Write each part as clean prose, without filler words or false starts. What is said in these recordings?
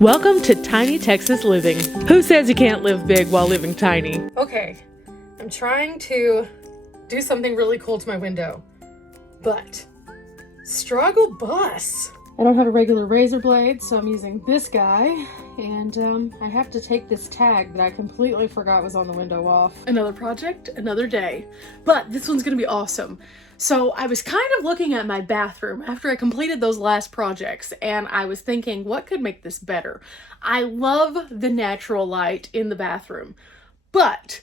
Welcome to Tiny Texas Living. Who says you can't live big while living tiny? Okay, I'm trying to do something really cool to my window, but struggle bus. I don't have a regular razor blade, so I'm using this guy, and I have to take this tag that I completely forgot was on the window off. Another project, another day. But this one's gonna be awesome. So I was kind of looking at my bathroom after I completed those last projects, and I was thinking, what could make this better? I love the natural light in the bathroom, but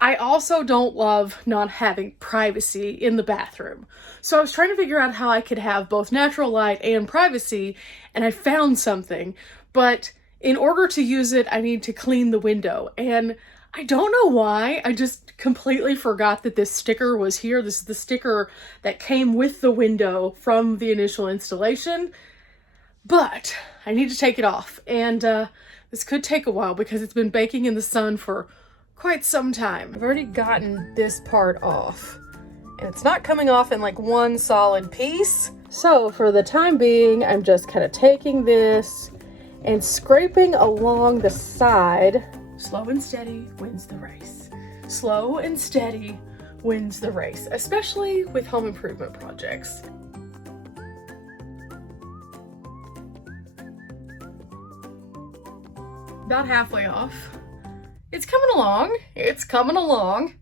I also don't love not having privacy in the bathroom. So I was trying to figure out how I could have both natural light and privacy, and I found something. But in order to use it, I need to clean the window. And I don't know why, I just completely forgot that this sticker was here. This is the sticker that came with the window from the initial installation. But I need to take it off. And this could take a while because it's been baking in the sun for quite some time. I've already gotten this part off, and it's not coming off in like one solid piece. So for the time being, I'm just kind of taking this and scraping along the side. Slow and steady wins the race. Slow and steady wins the race, especially with home improvement projects. About halfway off. It's coming along. It's coming along.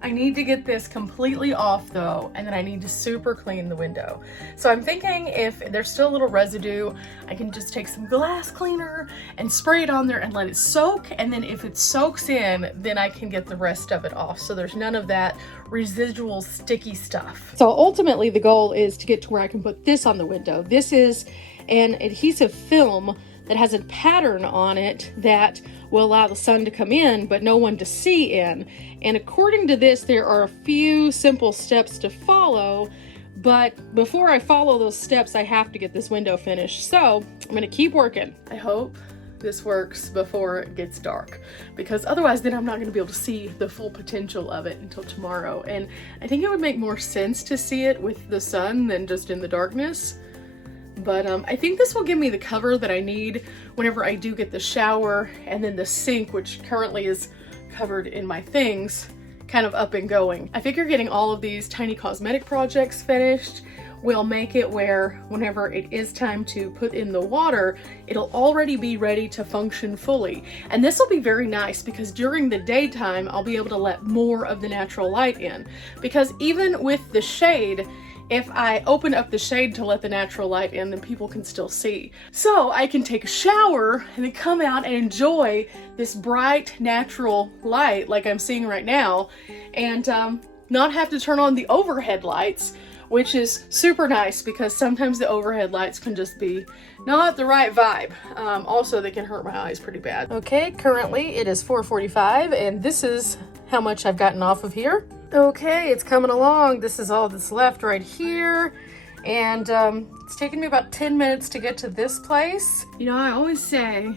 I need to get this completely off though, and then I need to super clean the window. So I'm thinking if there's still a little residue, I can just take some glass cleaner and spray it on there and let it soak. And then if it soaks in, then I can get the rest of it off. So there's none of that residual sticky stuff. So ultimately the goal is to get to where I can put this on the window. This is an adhesive film that has a pattern on it that will allow the sun to come in, but no one to see in. And according to this, there are a few simple steps to follow, but before I follow those steps, I have to get this window finished. So I'm gonna keep working. I hope this works before it gets dark, because otherwise then I'm not gonna be able to see the full potential of it until tomorrow. And I think it would make more sense to see it with the sun than just in the darkness. But I think this will give me the cover that I need whenever I do get the shower and then the sink, which currently is covered in my things, kind of up and going. I figure getting all of these tiny cosmetic projects finished will make it where whenever it is time to put in the water, it'll already be ready to function fully. And this will be very nice because during the daytime, I'll be able to let more of the natural light in. Because even with the shade, if I open up the shade to let the natural light in, then people can still see. So I can take a shower and then come out and enjoy this bright natural light like I'm seeing right now, and not have to turn on the overhead lights, which is super nice because sometimes the overhead lights can just be not the right vibe. Also, they can hurt my eyes pretty bad. Okay, currently it is 4:45, and this is how much I've gotten off of here. Okay, it's coming along. This is all that's left right here. And it's taken me about 10 minutes to get to this place. You know, I always say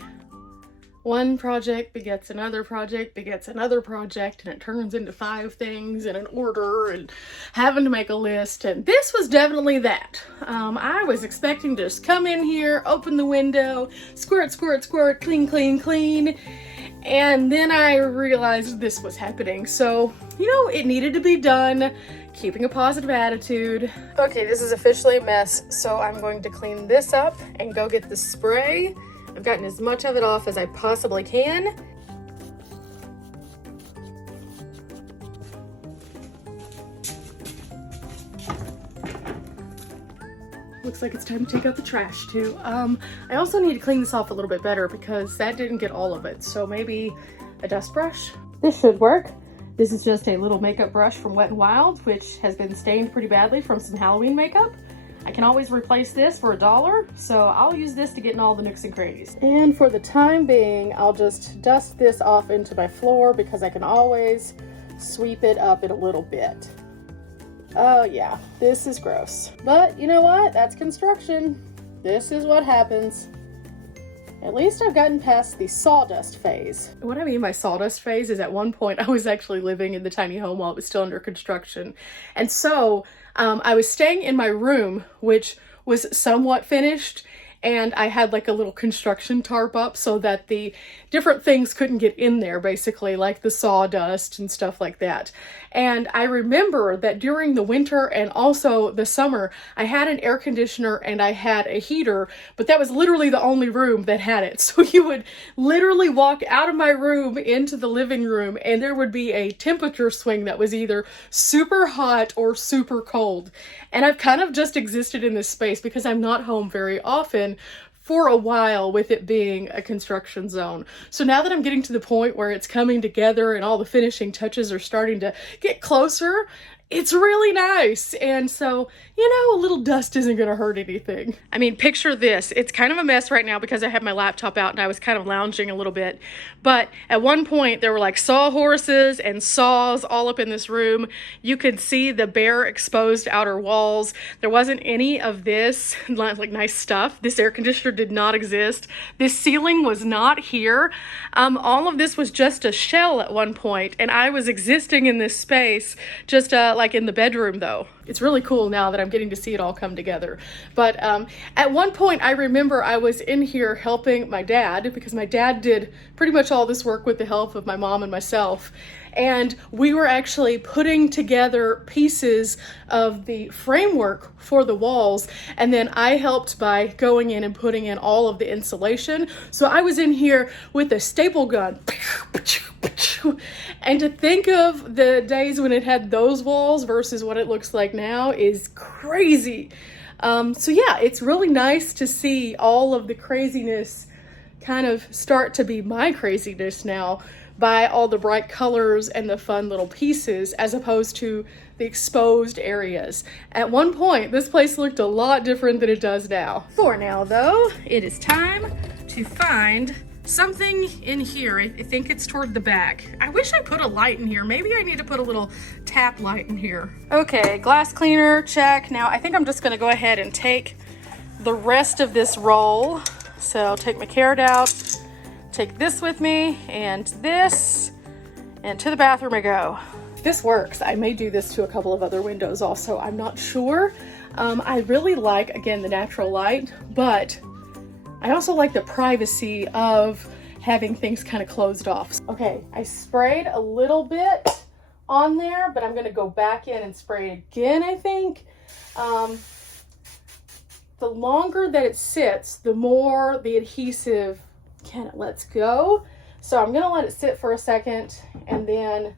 one project begets another project begets another project, and it turns into 5 things in an order and having to make a list. And this was definitely that. I was expecting to just come in here, open the window, squirt, squirt, squirt, clean, clean, clean. And then I realized this was happening. So, you know, it needed to be done, keeping a positive attitude. Okay, this is officially a mess, so I'm going to clean this up and go get the spray. I've gotten as much of it off as I possibly can. Looks like it's time to take out the trash too. I also need to clean this off a little bit better because that didn't get all of it. So maybe a dust brush. This should work. This is just a little makeup brush from Wet n Wild, which has been stained pretty badly from some Halloween makeup. I can always replace this for $1, so I'll use this to get in all the nooks and crannies. And for the time being, I'll just dust this off into my floor because I can always sweep it up in a little bit. Oh yeah, this is gross. But you know what? That's construction. This is what happens. At least I've gotten past the sawdust phase. What I mean by sawdust phase is at one point I was actually living in the tiny home while it was still under construction. And so I was staying in my room, which was somewhat finished, and I had like a little construction tarp up so that the different things couldn't get in there, basically, like the sawdust and stuff like that. And I remember that during the winter and also the summer, I had an air conditioner and I had a heater, but that was literally the only room that had it. So you would literally walk out of my room into the living room and there would be a temperature swing that was either super hot or super cold. And I've kind of just existed in this space because I'm not home very often for a while with it being a construction zone. So now that I'm getting to the point where it's coming together and all the finishing touches are starting to get closer, it's really nice. And so, you know, a little dust isn't gonna hurt anything. I mean, picture this. It's kind of a mess right now because I have my laptop out and I was kind of lounging a little bit. But at one point there were like sawhorses and saws all up in this room. You could see the bare exposed outer walls. There wasn't any of this like nice stuff. This air conditioner did not exist. This ceiling was not here. All of this was just a shell at one point, and I was existing in this space just like in the bedroom though. It's really cool now that I'm getting to see it all come together. But at one point I remember I was in here helping my dad because my dad did pretty much all this work with the help of my mom and myself. And we were actually putting together pieces of the framework for the walls, and then I helped by going in and putting in all of the insulation. So I was in here with a staple gun. And to think of the days when it had those walls versus what it looks like now is crazy. So yeah, it's really nice to see all of the craziness kind of start to be my craziness now by all the bright colors and the fun little pieces as opposed to the exposed areas. At one point, this place looked a lot different than it does now. For now though, it is time to find something in here. I think it's toward the back. I wish I put a light in here. Maybe I need to put a little tap light in here. Okay, glass cleaner, check. Now I think I'm just gonna go ahead and take the rest of this roll. So I'll take my carrot out, take this with me, and this, and to the bathroom I go. This works. I may do this to a couple of other windows also. I'm not sure. I really like, again, the natural light, but I also like the privacy of having things kind of closed off. Okay, I sprayed a little bit on there, but I'm gonna go back in and spray it again, I think. The longer that it sits, the more the adhesive kind of lets go. So I'm gonna let it sit for a second and then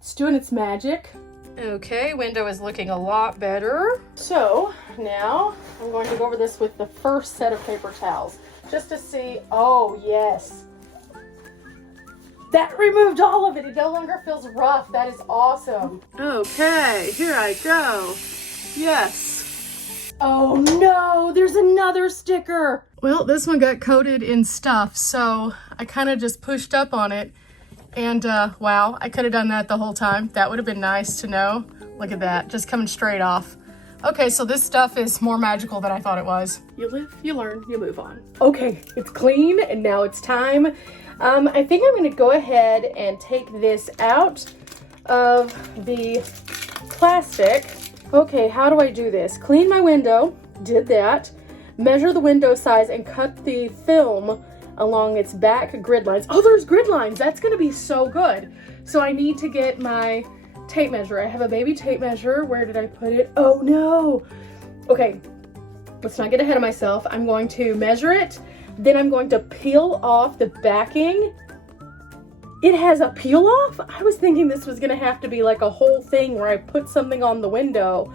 it's doing its magic. Okay, window is looking a lot better. So now I'm going to go over this with the first set of paper towels just to see. Oh yes, that removed all of it. It no longer feels rough. That is awesome. Okay, here I go. Yes. Oh no, there's another sticker. Well, this one got coated in stuff, so I kind of just pushed up on it. And wow, I could have done that the whole time. That would have been nice to know. Look at that, just coming straight off. Okay, so this stuff is more magical than I thought it was. You live, you learn, you move on. Okay, it's clean and now it's time. I think I'm gonna go ahead and take this out of the plastic. Okay, how do I do this? Clean my window, did that. Measure the window size and cut the film along its back grid lines. Oh, there's grid lines. That's gonna be so good. So I need to get my tape measure. I have a baby tape measure. Where did I put it? Oh no. Okay, let's not get ahead of myself. I'm going to measure it. Then I'm going to peel off the backing. It has a peel off? I was thinking this was gonna have to be like a whole thing where I put something on the window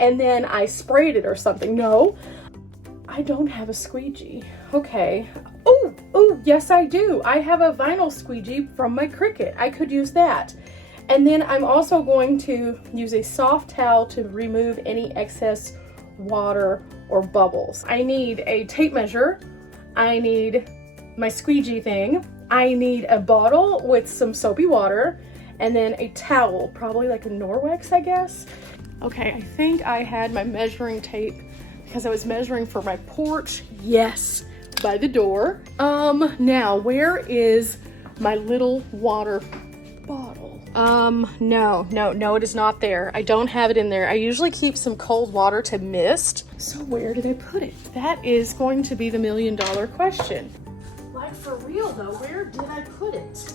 and then I sprayed it or something. No, I don't have a squeegee. Okay. Oh, yes I do. I have a vinyl squeegee from my Cricut. I could use that. And then I'm also going to use a soft towel to remove any excess water or bubbles. I need a tape measure. I need my squeegee thing. I need a bottle with some soapy water and then a towel, probably like a Norwex, I guess. Okay, I think I had my measuring tape because I was measuring for my porch. Yes, by the door. Now where is my little water bottle. No, it is not there. I don't have it in there. I usually keep some cold water to mist. So where did I put it? That is going to be the $1 million question. Like for real though, where did I put it?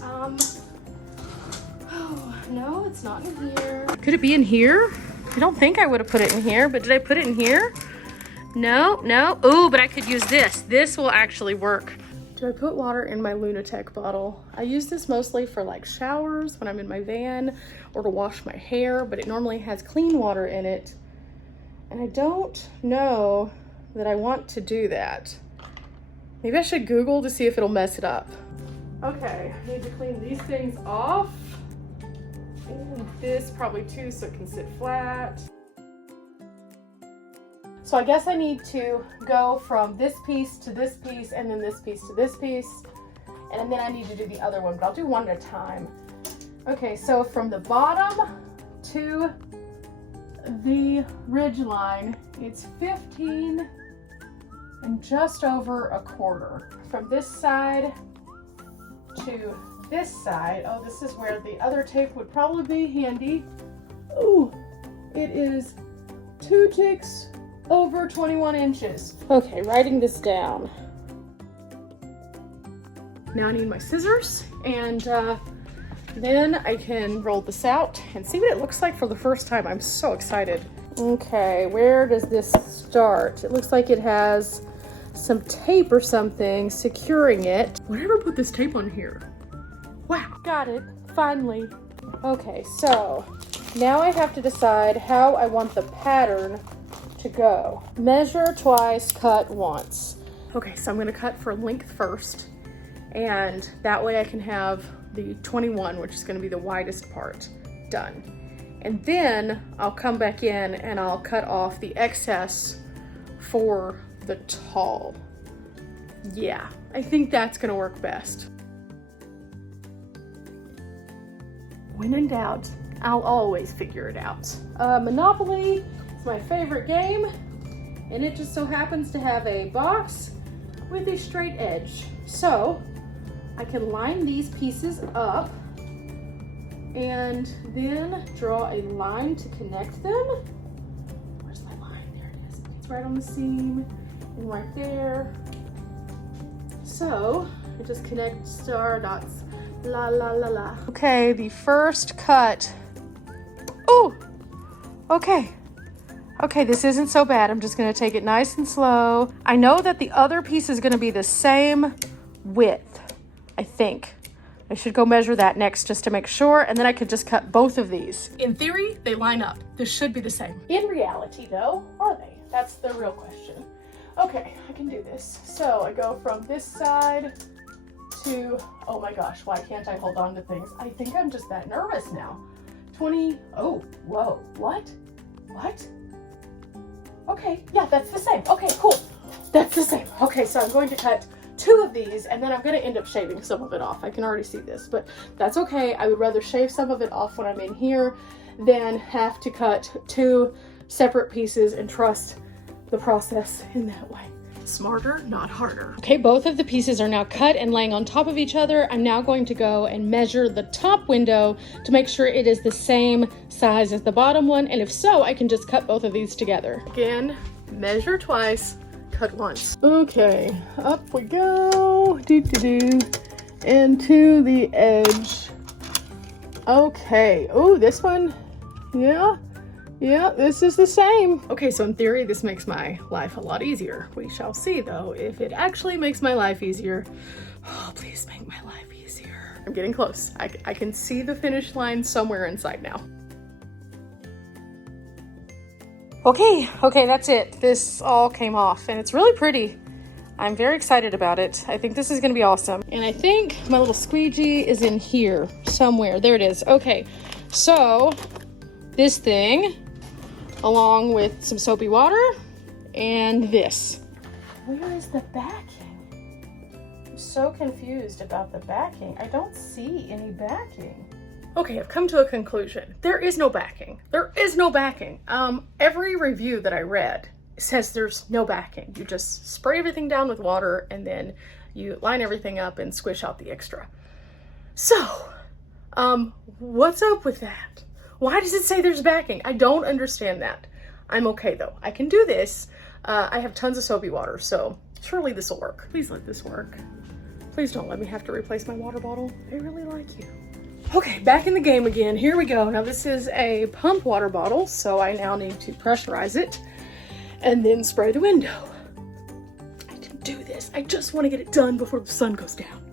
Oh, no, it's not in here. Could it be in here? I don't think I would have put it in here, but did I put it in here? No. Ooh, but I could use this. This will actually work. Do I put water in my Lunatech bottle? I use this mostly for like showers when I'm in my van or to wash my hair, but it normally has clean water in it. And I don't know that I want to do that. Maybe I should Google to see if it'll mess it up. Okay, I need to clean these things off. And this probably too, so it can sit flat. So I guess I need to go from this piece to this piece and then this piece to this piece. And then I need to do the other one, but I'll do one at a time. Okay, so from the bottom to the ridge line, it's 15 and just over a quarter. From this side to this side, oh, this is where the other tape would probably be handy. Ooh, it is 2 ticks over 21 inches. Okay, writing this down. Now I need my scissors, and then I can roll this out and see what it looks like for the first time. I'm so excited. Okay, where does this start? It looks like it has some tape or something securing it. Whatever put this tape on here? Wow, got it, finally. Okay, so now I have to decide how I want the pattern to go. Measure twice, cut once. Okay, so I'm gonna cut for length first, and that way I can have the 21, which is gonna be the widest part, done. And then I'll come back in and I'll cut off the excess for the tall. Yeah, I think that's gonna work best. When in doubt, I'll always figure it out. Monopoly, it's my favorite game, and it just so happens to have a box with a straight edge. So I can line these pieces up and then draw a line to connect them. Where's my line? There it is. It's right on the seam and right there. So I just connect star dots. La la la la. Okay, the first cut. Oh, okay. Okay, this isn't so bad. I'm just gonna take it nice and slow. I know that the other piece is gonna be the same width, I think. I should go measure that next just to make sure, and then I could just cut both of these. In theory, they line up. This should be the same. In reality though, are they? That's the real question. Okay, I can do this. So I go from this side to, oh my gosh, why can't I hold on to things? I think I'm just that nervous now. 20, oh, whoa, what? Okay, yeah, that's the same. Okay, cool. That's the same. Okay, so I'm going to cut 2 of these, and then I'm going to end up shaving some of it off. I can already see this, but that's okay. I would rather shave some of it off when I'm in here than have to cut 2 separate pieces and trust the process in that way. Smarter, not harder. Okay, both of the pieces are now cut and laying on top of each other. I'm now going to go and measure the top window to make sure it is the same size as the bottom one, and if so, I can just cut both of these together. Again, measure twice, cut once. Okay, up we go, and to the edge. Okay, oh, this one, yeah, this is the same. Okay, so in theory, this makes my life a lot easier. We shall see, though, if it actually makes my life easier. Oh, please make my life easier. I'm getting close. I can see the finish line somewhere inside now. Okay, that's it. This all came off, and it's really pretty. I'm very excited about it. I think this is gonna be awesome. And I think my little squeegee is in here somewhere. There it is. Okay, so this thing, along with some soapy water, and this. Where is the backing? I'm so confused about the backing. I don't see any backing. Okay, I've come to a conclusion. There is no backing. There is no backing. Every review that I read says there's no backing. You just spray everything down with water and then you line everything up and squish out the extra. So, What's up with that? Why does it say there's backing? I don't understand that. I'm okay though. I can do this. I have tons of soapy water, so surely this will work. Please let this work. Please don't let me have to replace my water bottle. I really like you. Okay, back in the game again. Here we go. Now this is a pump water bottle, so I now need to pressurize it and then spray the window. I can do this. I just want to get it done before the sun goes down.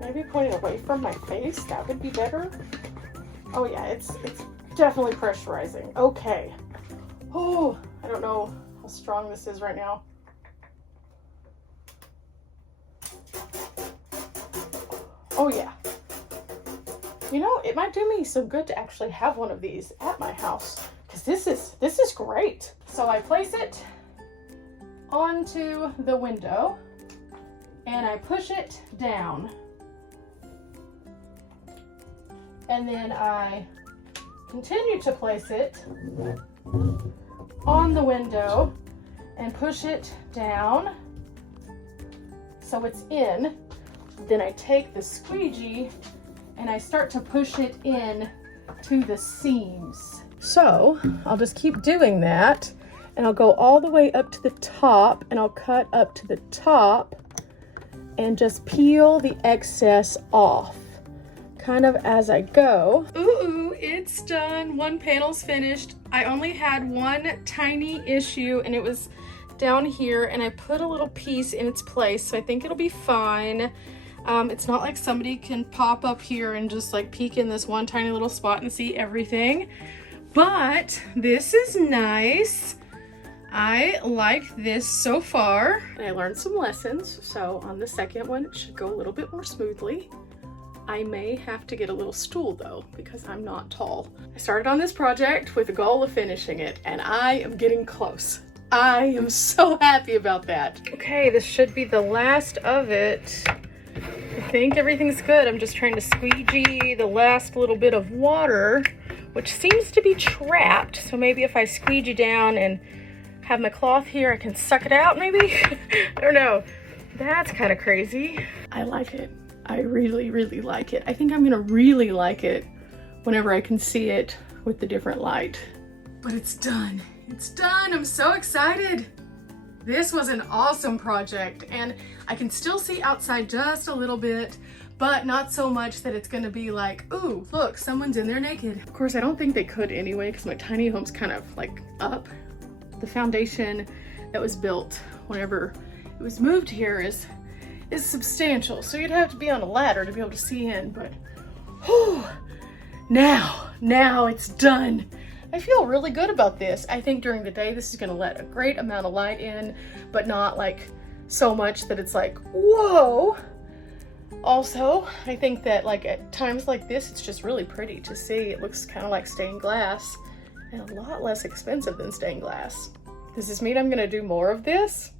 Maybe point it away from my face. That would be better. Oh yeah, it's definitely pressurizing. Okay. Oh, I don't know how strong this is right now. Oh yeah. You know, it might do me so good to actually have one of these at my house, because this is great. So I place it onto the window and I push it down. And then I continue to place it on the window and push it down so it's in. Then I take the squeegee and I start to push it in to the seams. So I'll just keep doing that, and I'll go all the way up to the top, and I'll cut up to the top and just peel the excess off kind of as I go. Ooh, it's done. One panel's finished. I only had one tiny issue, and it was down here, and I put a little piece in its place, so I think it'll be fine. It's not like somebody can pop up here and just like peek in this one tiny little spot and see everything, but this is nice. I like this so far. I learned some lessons, so on the second one it should go a little bit more smoothly. I may have to get a little stool though, because I'm not tall. I started on this project with the goal of finishing it, and I am getting close. I am so happy about that. Okay, this should be the last of it. I think everything's good. I'm just trying to squeegee the last little bit of water, which seems to be trapped. So maybe if I squeegee down and have my cloth here, I can suck it out maybe? I don't know. That's kind of crazy. I like it. I really, really like it. I think I'm gonna really like it whenever I can see it with the different light. But it's done. It's done. I'm so excited. This was an awesome project, and I can still see outside just a little bit, but not so much that it's gonna be like, ooh, look, someone's in there naked. Of course, I don't think they could anyway, because my tiny home's kind of like up. The foundation that was built whenever it was moved here is substantial, so you'd have to be on a ladder to be able to see in, but whew, now it's done. I feel really good about this. I think during the day this is gonna let a great amount of light in, but not like so much that it's like, whoa. Also, I think that like at times like this, it's just really pretty to see. It looks kind of like stained glass and a lot less expensive than stained glass. Does this mean I'm gonna do more of this?